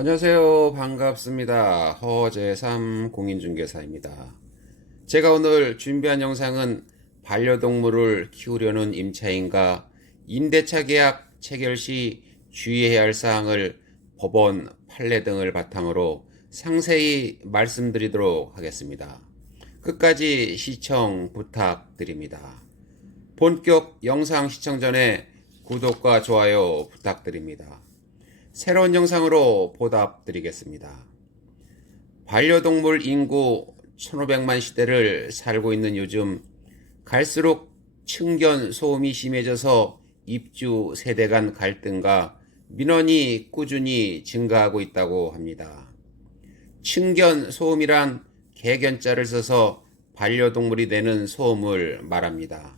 안녕하세요. 반갑습니다. 허재삼 공인중개사입니다. 제가 오늘 준비한 영상은 반려동물을 키우려는 임차인과 임대차 계약 체결 시 주의해야 할 사항을 법원 판례 등을 바탕으로 상세히 말씀드리도록 하겠습니다. 끝까지 시청 부탁드립니다. 본격 영상 시청 전에 구독과 좋아요 부탁드립니다. 새로운 영상으로 보답드리겠습니다. 반려동물 인구 1500만 시대를 살고 있는 요즘 갈수록 층견 소음이 심해져서 입주 세대 간 갈등과 민원이 꾸준히 증가하고 있다고 합니다. 층견 소음이란 개견자를 써서 반려동물이 내는 소음을 말합니다.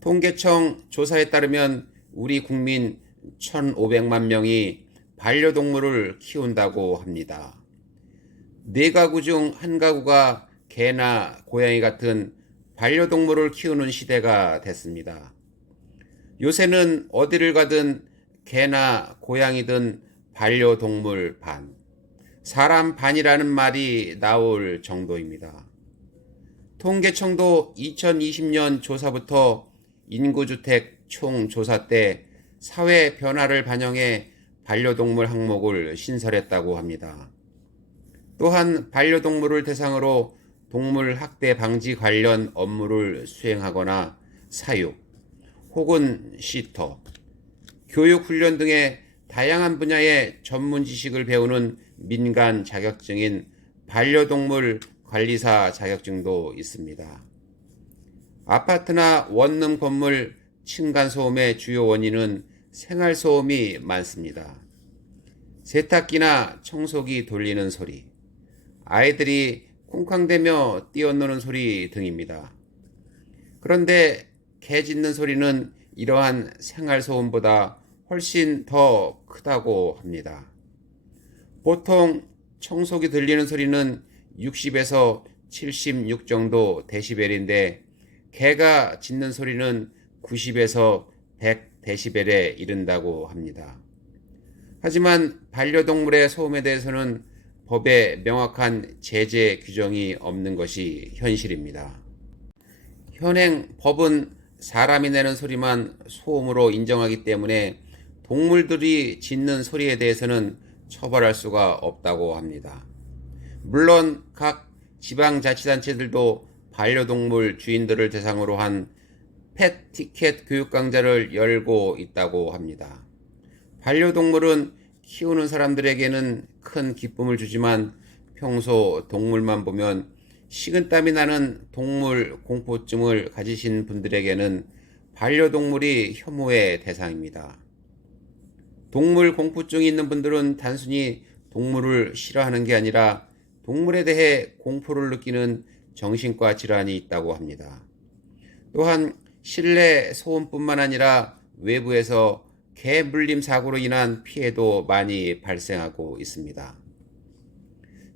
통계청 조사에 따르면 우리 국민 1,500만 명이 반려동물을 키운다고 합니다. 4가구 중 1가구가 개나 고양이 같은 반려동물을 키우는 시대가 됐습니다. 요새는 어디를 가든 개나 고양이든 반려동물 반, 사람 반이라는 말이 나올 정도입니다. 통계청도 2020년 조사부터 인구주택 총조사 때 사회 변화를 반영해 반려동물 항목을 신설했다고 합니다. 또한 반려동물을 대상으로 동물 학대 방지 관련 업무를 수행하거나 사육, 혹은 시터, 교육 훈련 등의 다양한 분야의 전문 지식을 배우는 민간 자격증인 반려동물 관리사 자격증도 있습니다. 아파트나 원룸 건물 층간소음의 주요 원인은 생활소음이 많습니다. 세탁기나 청소기 돌리는 소리, 아이들이 쿵쾅대며 뛰어노는 소리 등입니다. 그런데 개 짖는 소리는 이러한 생활소음보다 훨씬 더 크다고 합니다. 보통 청소기 들리는 소리는 60에서 76 정도 데시벨인데 개가 짖는 소리는 90에서 100 데시벨에 이른다고 합니다. 하지만 반려동물의 소음에 대해서는 법에 명확한 제재 규정이 없는 것이 현실입니다. 현행 법은 사람이 내는 소리만 소음으로 인정하기 때문에 동물들이 짖는 소리에 대해서는 처벌할 수가 없다고 합니다. 물론 각 지방자치단체들도 반려동물 주인들을 대상으로 한 펫 티켓 교육 강좌를 열고 있다고 합니다. 반려동물은 키우는 사람들에게는 큰 기쁨을 주지만 평소 동물만 보면 식은땀이 나는 동물 공포증을 가지신 분들에게는 반려동물이 혐오의 대상입니다. 동물 공포증이 있는 분들은 단순히 동물을 싫어하는 게 아니라 동물에 대해 공포를 느끼는 정신과 질환이 있다고 합니다. 또한 실내 소음뿐만 아니라 외부에서 개 물림 사고로 인한 피해도 많이 발생하고 있습니다.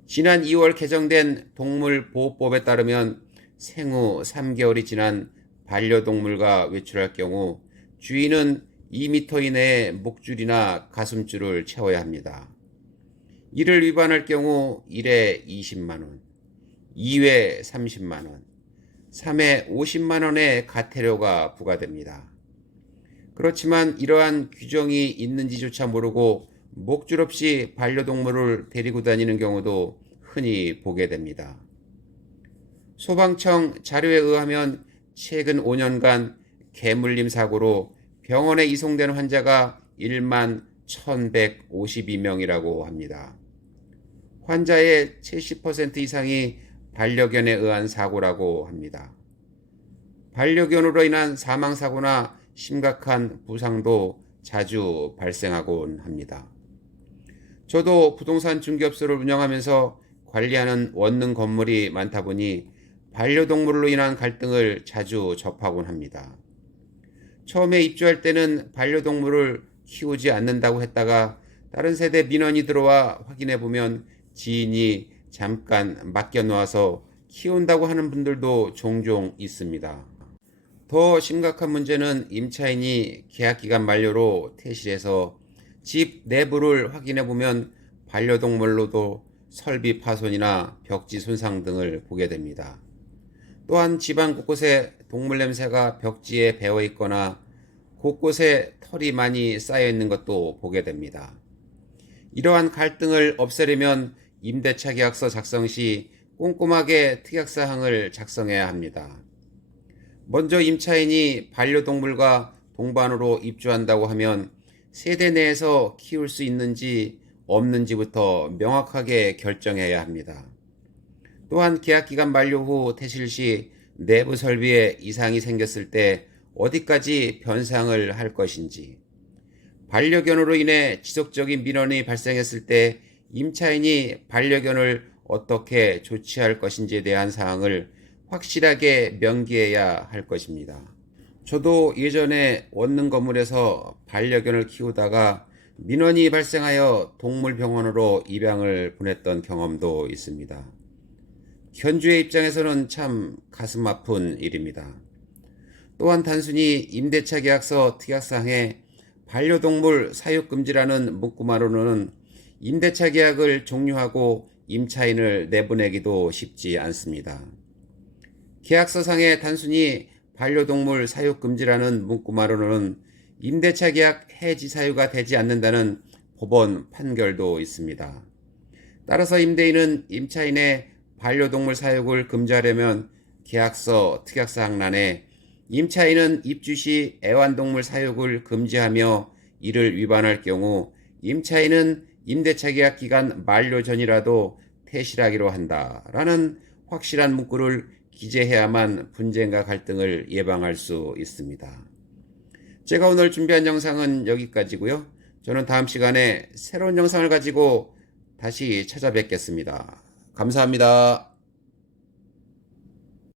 지난 2월 개정된 동물보호법에 따르면 생후 3개월이 지난 반려동물과 외출할 경우 주인은 2m 이내에 목줄이나 가슴줄을 채워야 합니다. 이를 위반할 경우 1회 20만원, 2회 30만원, 3회 50만원의 과태료가 부과됩니다. 그렇지만 이러한 규정이 있는지조차 모르고 목줄 없이 반려동물을 데리고 다니는 경우도 흔히 보게 됩니다. 소방청 자료에 의하면 최근 5년간 개물림 사고로 병원에 이송된 환자가 1만 1,152명이라고 합니다. 환자의 70% 이상이 반려견에 의한 사고라고 합니다. 반려견으로 인한 사망사고나 심각한 부상도 자주 발생하곤 합니다. 저도 부동산 중개업소를 운영하면서 관리하는 원룸 건물이 많다 보니 반려동물로 인한 갈등을 자주 접하곤 합니다. 처음에 입주할 때는 반려동물을 키우지 않는다고 했다가 다른 세대 민원이 들어와 확인해보면 지인이 잠깐 맡겨놓아서 키운다고 하는 분들도 종종 있습니다. 더 심각한 문제는 임차인이 계약기간 만료로 퇴실해서 집 내부를 확인해보면 반려동물로도 설비 파손이나 벽지 손상 등을 보게 됩니다. 또한 집안 곳곳에 동물 냄새가 벽지에 배어 있거나 곳곳에 털이 많이 쌓여 있는 것도 보게 됩니다. 이러한 갈등을 없애려면 임대차 계약서 작성 시 꼼꼼하게 특약사항을 작성해야 합니다. 먼저 임차인이 반려동물과 동반으로 입주한다고 하면 세대 내에서 키울 수 있는지 없는지부터 명확하게 결정해야 합니다. 또한 계약기간 만료 후 퇴실 시 내부 설비에 이상이 생겼을 때 어디까지 변상을 할 것인지, 반려견으로 인해 지속적인 민원이 발생했을 때 임차인이 반려견을 어떻게 조치할 것인지에 대한 사항을 확실하게 명기해야 할 것입니다. 저도 예전에 원룸 건물에서 반려견을 키우다가 민원이 발생하여 동물병원으로 입양을 보냈던 경험도 있습니다. 견주의 입장에서는 참 가슴 아픈 일입니다. 또한 단순히 임대차 계약서 특약사항에 반려동물 사육금지라는 문구만으로는 임대차 계약을 종료하고 임차인을 내보내기도 쉽지 않습니다. 계약서상에 단순히 반려동물 사육금지라는 문구만으로는 임대차 계약 해지 사유가 되지 않는다는 법원 판결도 있습니다. 따라서 임대인은 임차인의 반려동물 사육을 금지하려면 계약서 특약사항란에 임차인은 입주 시 애완동물 사육을 금지하며 이를 위반할 경우 임차인은 임대차 계약 기간 만료 전이라도 퇴실하기로 한다라는 확실한 문구를 기재해야만 분쟁과 갈등을 예방할 수 있습니다. 제가 오늘 준비한 영상은 여기까지고요. 저는 다음 시간에 새로운 영상을 가지고 다시 찾아뵙겠습니다. 감사합니다.